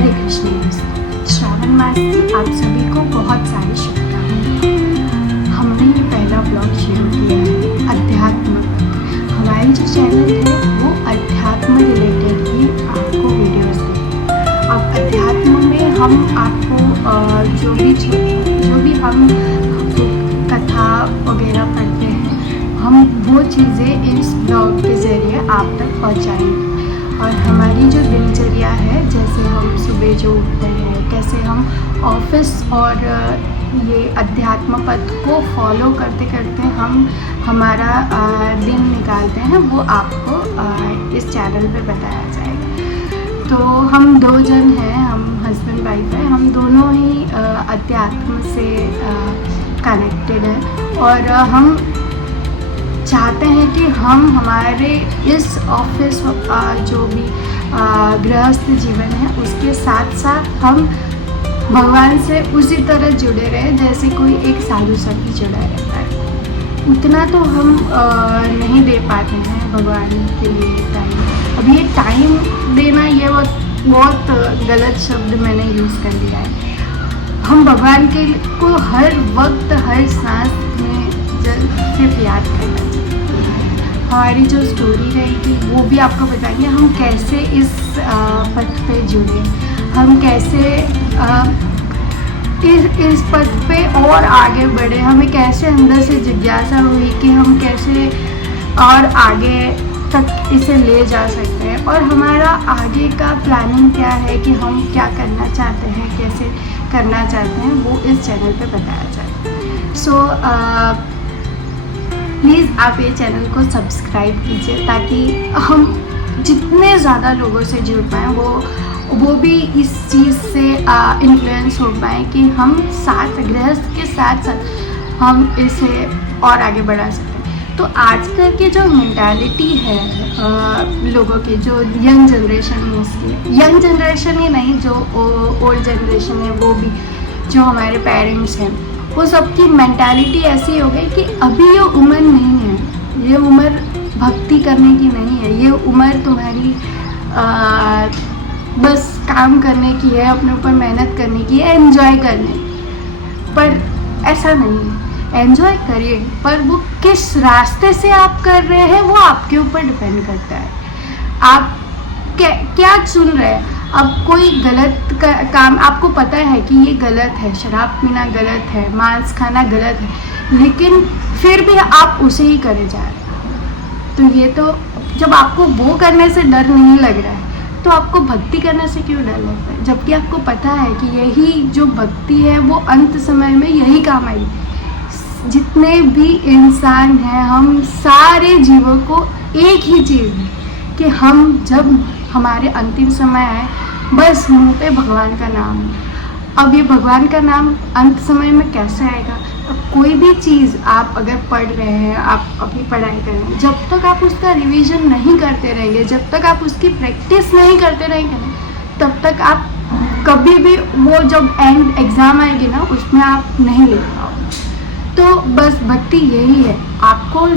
हरे कृष्ण दोस्तों, श्रावण मास की आप सभी को बहुत सारी शुभकामनाएं। हमने ये पहला ब्लॉग शुरू किया है अध्यात्म। हमारी जो चैनल है वो अध्यात्म रिलेटेड ही आपको वीडियोस देंगे। अब अध्यात्म में हम आपको जो भी हम कथा वगैरह पढ़ते हैं, हम वो चीज़ें इस ब्लॉग के ज़रिए आप तक पहुँचाएंगे। और हमारी जो दिनचर्या है, जैसे हम सुबह जो उठते हैं, कैसे हम ऑफिस और ये अध्यात्म पथ को फॉलो करते करते हम हमारा दिन निकालते हैं, वो आपको इस चैनल पे बताया जाएगा। तो हम दो जन हैं, हम हस्बैंड वाइफ हैं, हम दोनों ही अध्यात्म से कनेक्टेड हैं और हम चाहते हैं कि हम हमारे इस ऑफिस जो भी गृहस्थ जीवन है उसके साथ साथ हम भगवान से उसी तरह जुड़े रहें जैसे कोई एक साधु संत जुड़ा रहता है। उतना तो हम नहीं दे पाते हैं भगवान के लिए टाइम। अब ये टाइम देना ये बहुत गलत शब्द मैंने यूज़ कर लिया है। हम भगवान के को हर वक्त हर सांस में सिर्फ याद करना चाहिए। हमारी जो स्टोरी रहेगी वो भी आपको बताएंगे, हम कैसे इस पथ पे जुड़े, हम कैसे इस पथ पे और आगे बढ़े, हमें कैसे अंदर से जिज्ञासा हुई कि हम कैसे और आगे तक इसे ले जा सकते हैं और हमारा आगे का प्लानिंग क्या है कि हम क्या करना चाहते हैं, कैसे करना चाहते हैं, वो इस चैनल पे बताया जाए। सो प्लीज़ आप ये चैनल को सब्सक्राइब कीजिए ताकि हम जितने ज़्यादा लोगों से जुड़ पाएँ, वो भी इस चीज़ से इन्फ्लुएंस हो पाएँ कि हम साथ गृहस्थ के साथ साथ हम इसे और आगे बढ़ा सकते हैं। तो आजकल के जो मेंटालिटी है लोगों की, जो young generation mostly, young generation ही नहीं, जो ओल्ड जनरेशन है, वो भी जो हमारे पेरेंट्स हैं, वो सबकी मेंटालिटी ऐसी हो गई कि अभी ये उम्र नहीं है, ये उम्र भक्ति करने की नहीं है, ये उम्र तुम्हारी बस काम करने की है, अपने ऊपर मेहनत करने की है, एंजॉय करने की। पर ऐसा नहीं है, एंजॉय करिए, पर वो किस रास्ते से आप कर रहे हैं वो आपके ऊपर डिपेंड करता है। आप क्या चुन रहे हैं। अब कोई गलत काम आपको पता है कि ये गलत है, शराब पीना गलत है, मांस खाना गलत है, लेकिन फिर भी आप उसे ही करे जा रहे हैं। तो ये तो जब आपको वो करने से डर नहीं लग रहा है तो आपको भक्ति करने से क्यों डर लगता है, जबकि आपको पता है कि यही जो भक्ति है वो अंत समय में यही काम आएगी। जितने भी इंसान हैं, हम सारे जीवों को एक ही चीज़ है कि हम जब हमारे अंतिम समय आए, बस मुंह पे भगवान का नाम है। अब ये भगवान का नाम अंत समय में कैसे आएगा। अब कोई भी चीज़ आप अगर पढ़ रहे हैं, आप अभी पढ़ाई कर रहे हैं, जब तक आप उसका रिवीजन नहीं करते रहेंगे, जब तक आप उसकी प्रैक्टिस नहीं करते रहेंगे ना, तब तक आप कभी भी वो जब एंड एग्ज़ाम आएगी ना, उसमें आप नहीं लिख पाओगे। तो बस भक्ति यही है। आपको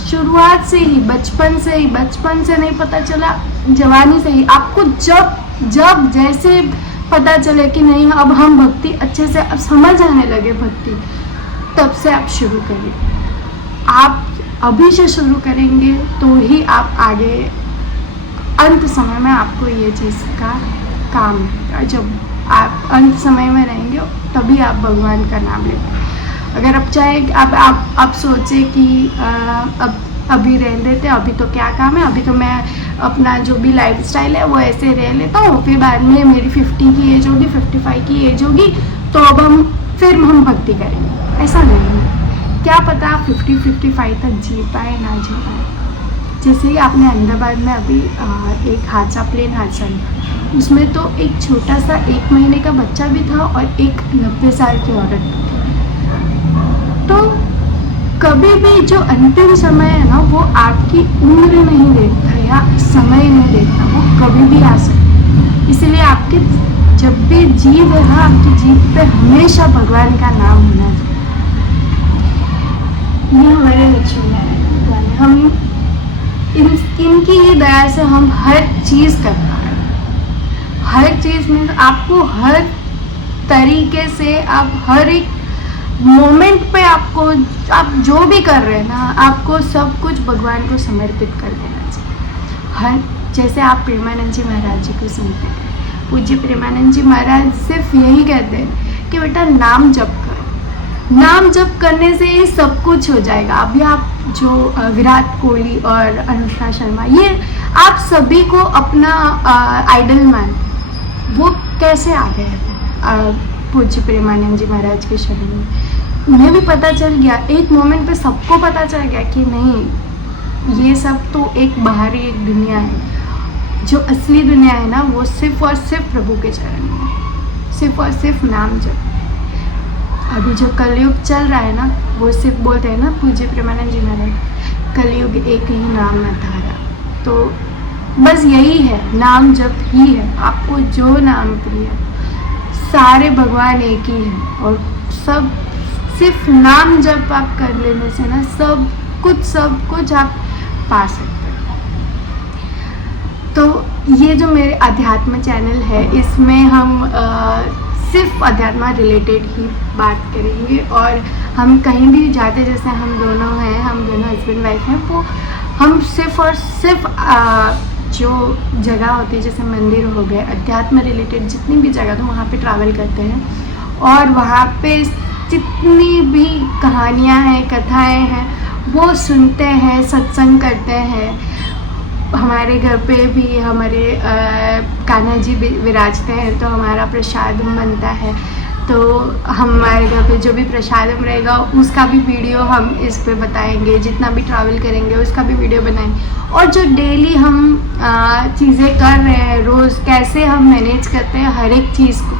शुरुआत से ही, बचपन से नहीं पता चला, जवानी से ही आपको जब जैसे पता चले कि नहीं अब हम भक्ति अच्छे से अब समझ आने लगे भक्ति, तब से आप शुरू करिए। आप अभी से शुरू करेंगे तो ही आप आगे अंत समय में आपको ये चीज़ का काम है। जब आप अंत समय में रहेंगे तभी आप भगवान का नाम लेंगे। अगर आप चाहे आप सोचे कि अब अभी रहने देते, अभी तो क्या काम है, अभी तो मैं अपना जो भी लाइफस्टाइल है वो ऐसे रह लेता हूँ, फिर बाद में मेरी 50 की एज होगी, 55 की एज होगी, तो अब हम भक्ति करेंगे। ऐसा नहीं है। क्या पता आप 50-55 तक जी पाए ना जी पाए। जैसे ही आपने अहमदाबाद में अभी एक प्लेन हादसा हुआ, उसमें तो एक छोटा सा 1 महीने का बच्चा भी था और एक 90 साल की औरत भी थी। तो कभी भी जो अंतिम समय है ना, वो आपकी उम्र नहीं देखता या समय नहीं देखता, वो कभी भी आ सकता है। इसलिए आपके जब भी जीव है ना, आपकी जीव पे हमेशा भगवान का नाम होना चाहिए। ये हमारे लक्ष्मी नारायण है। हम इनकी ही दया से हम हर चीज़ कर पा रहे हैं। हर चीज़ में आपको हर तरीके से आप हर एक मोमेंट पे आपको आप जो भी कर रहे हैं ना, आपको सब कुछ भगवान को समर्पित कर देना चाहिए। हर जैसे आप प्रेमानंद जी महाराज जी को सुनते हैं, पूज्य प्रेमानंद जी महाराज सिर्फ यही कहते हैं कि बेटा नाम जप कर, नाम जप करने से ये सब कुछ हो जाएगा। अभी आप जो विराट कोहली और अनुष्का शर्मा, ये आप सभी को अपना आइडल मानते, वो कैसे आ गए पूज्य प्रेमानंद जी महाराज के शरण में? उन्हें भी पता चल गया, एक मोमेंट पे सबको पता चल गया कि नहीं, ये सब तो एक बाहरी एक दुनिया है, जो असली दुनिया है ना वो सिर्फ और सिर्फ प्रभु के चरण में, सिर्फ और सिर्फ नाम जप। अभी जो कलयुग चल रहा है ना, वो सिर्फ बोलते हैं ना पूज्य प्रेमानंद जी महाराज, कलयुग एक ही नाम धारा। तो बस यही है, नाम जप ही है। आपको जो नाम प्रिय, सारे भगवान एक ही है, और सब सिर्फ नाम जप आप कर लेने से ना सब कुछ आप पा सकते हैं। तो ये जो मेरे अध्यात्म चैनल है, इसमें हम सिर्फ अध्यात्म रिलेटेड ही बात करेंगे, और हम कहीं भी जाते, जैसे हम दोनों हैं, हम दोनों हस्बैंड वाइफ हैं, वो हम सिर्फ और सिर्फ जो जगह होती है, जैसे मंदिर हो गए, अध्यात्म रिलेटेड जितनी भी जगह तो वहाँ पे ट्रैवल करते हैं, और वहाँ पे जितनी भी कहानियाँ हैं, कथाएं हैं, वो सुनते हैं, सत्संग करते हैं। हमारे घर पे भी हमारे कान्हा जी विराजते हैं, तो हमारा प्रसाद बनता है, तो हमारे घर पे जो भी प्रसादम रहेगा उसका भी वीडियो हम इस पे बताएंगे, जितना भी ट्रैवल करेंगे उसका भी वीडियो बनाएंगे। और जो डेली हम चीज़ें कर रहे हैं, रोज़ कैसे हम मैनेज करते हैं हर एक चीज़ को,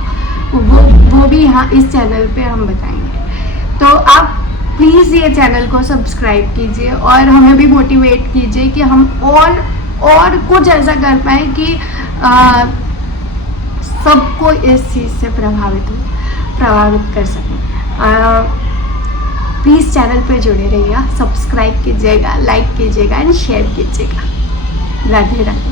वो भी यहाँ इस चैनल पे हम बताएंगे। तो आप प्लीज़ ये चैनल को सब्सक्राइब कीजिए और हमें भी मोटिवेट कीजिए कि हम और कुछ ऐसा कर पाए कि सबको इस चीज़ से प्रभावित कर सकें। प्लीज़ चैनल पे जुड़े रहिएगा, सब्सक्राइब कीजिएगा, लाइक कीजिएगा एंड शेयर कीजिएगा। राधे राधे।